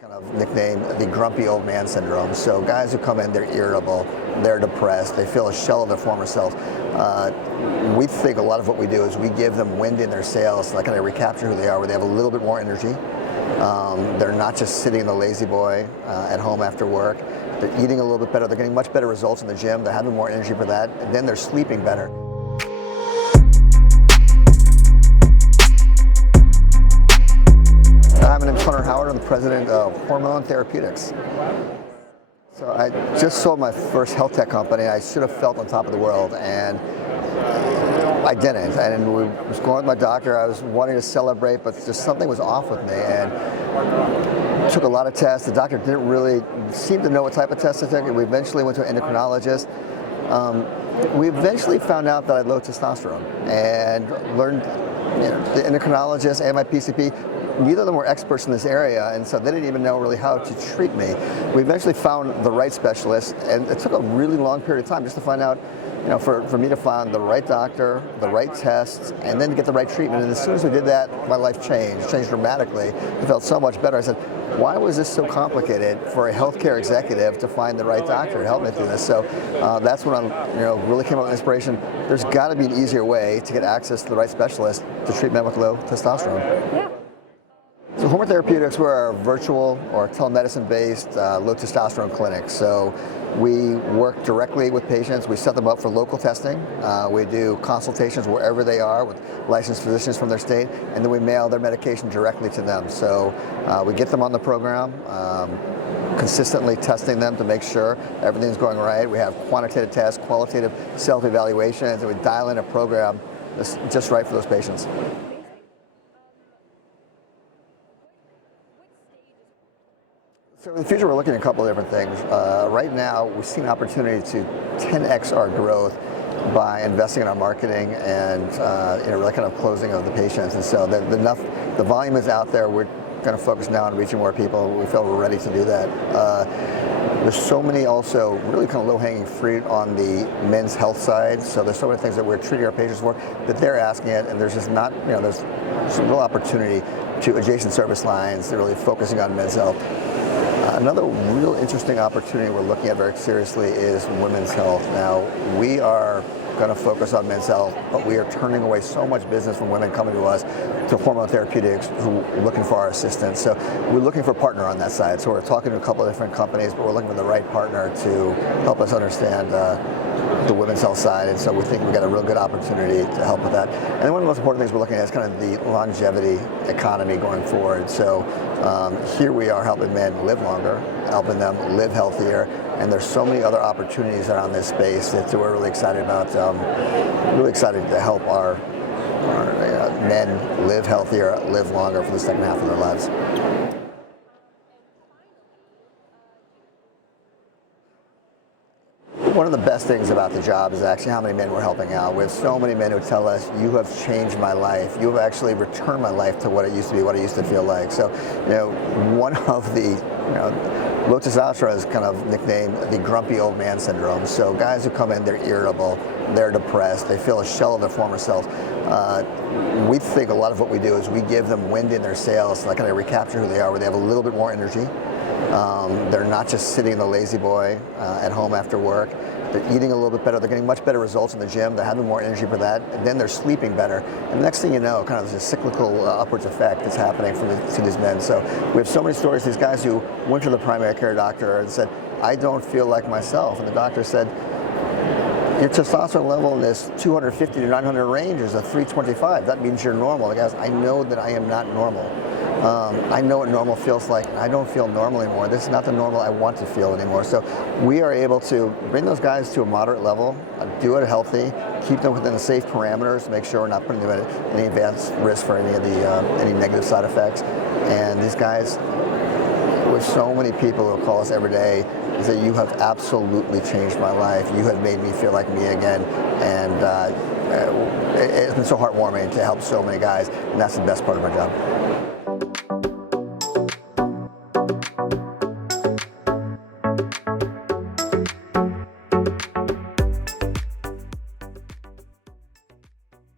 Kind of nicknamed the grumpy old man syndrome. So guys who come in, they're irritable, they're depressed, they feel a shell of their former selves. We think a lot of what we do is we give them wind in their sails, like kind of recapture who they are, where they have a little bit more energy. They're not just sitting in the lazy boy at home after work. They're eating a little bit better, they're getting much better results in the gym, they're having more energy for that, and then they're sleeping better. I'm Founder, I'm the president of Hormone Therapeutics. So I just sold my first health tech company. I should have felt on top of the world, and I didn't. And I was going with my doctor. I was wanting to celebrate, but just something was off with me. And took a lot of tests. The doctor didn't really seem to know what type of tests to take. We eventually went to an endocrinologist. We eventually found out that I had low testosterone, and learned, the endocrinologist and my PCP, neither of them were experts in this area, and so they didn't even know really how to treat me. We eventually found the right specialist, and it took a really long period of time just to find out, for me to find the right doctor, the right tests, and then to get the right treatment. And as soon as we did that, my life changed dramatically. I felt so much better. I said, why was this so complicated for a healthcare executive to find the right doctor to help me through this? So that's when I really came up with inspiration. There's got to be an easier way to get access to the right specialist to treat men with low testosterone. Yeah. So Hormone Therapeutics, we're a virtual or telemedicine-based low testosterone clinic. So we work directly with patients. We set them up for local testing. We do consultations wherever they are with licensed physicians from their state, and then we mail their medication directly to them. So we get them on the program, consistently testing them to make sure everything's going right. We have quantitative tests, qualitative self-evaluations, and we dial in a program that's just right for those patients. So in the future, we're looking at a couple of different things. Right now, we see an opportunity to 10x our growth by investing in our marketing and really kind of closing of the patients. And so the volume is out there. We're going to focus now on reaching more people. We feel we're ready to do that. There's so many also really kind of low-hanging fruit on the men's health side. So there's so many things that we're treating our patients for that they're asking it, and there's just not, there's some real opportunity to adjacent service lines. They're really focusing on men's health. Another real interesting opportunity we're looking at very seriously is women's health. Now, we are going to focus on men's health, but we are turning away so much business from women coming to us to Hormone Therapeutics who are looking for our assistance. So we're looking for a partner on that side. So we're talking to a couple of different companies, but we're looking for the right partner to help us understand the women's health side, and so we think we've got a real good opportunity to help with that. And then one of the most important things we're looking at is kind of the longevity economy going forward. So here we are helping men live longer, helping them live healthier, and there's so many other opportunities around this space that we're really excited about. Really excited to help our men live healthier, live longer for the second half of their lives. One of the best things about the job is actually how many men we're helping out. We have so many men who tell us, you have changed my life. You have actually returned my life to what it used to be, what it used to feel like. So, one of the, low testosterone is kind of nicknamed the grumpy old man syndrome. So guys who come in, they're irritable, they're depressed, they feel a shell of their former selves. We think a lot of what we do is we give them wind in their sails, like kind of recapture who they are, where they have a little bit more energy. They're not just sitting in the lazy boy at home after work. They're eating a little bit better. They're getting much better results in the gym. They're having more energy for that. And then they're sleeping better. And the next thing you know, kind of there's a cyclical upwards effect that's happening to these men. So we have so many stories. These guys who went to the primary care doctor and said, I don't feel like myself. And the doctor said, your testosterone level in this 250 to 900 range is a 325. That means you're normal. The guy says, I know that I am not normal. I know what normal feels like. I don't feel normal anymore. This is not the normal I want to feel anymore. So we are able to bring those guys to a moderate level, do it healthy, keep them within the safe parameters, make sure we're not putting them at any advanced risk for any of the any negative side effects. And these guys, with so many people who call us every day, is that you have absolutely changed my life. You have made me feel like me again. And it's been so heartwarming to help so many guys, and that's the best part of our job.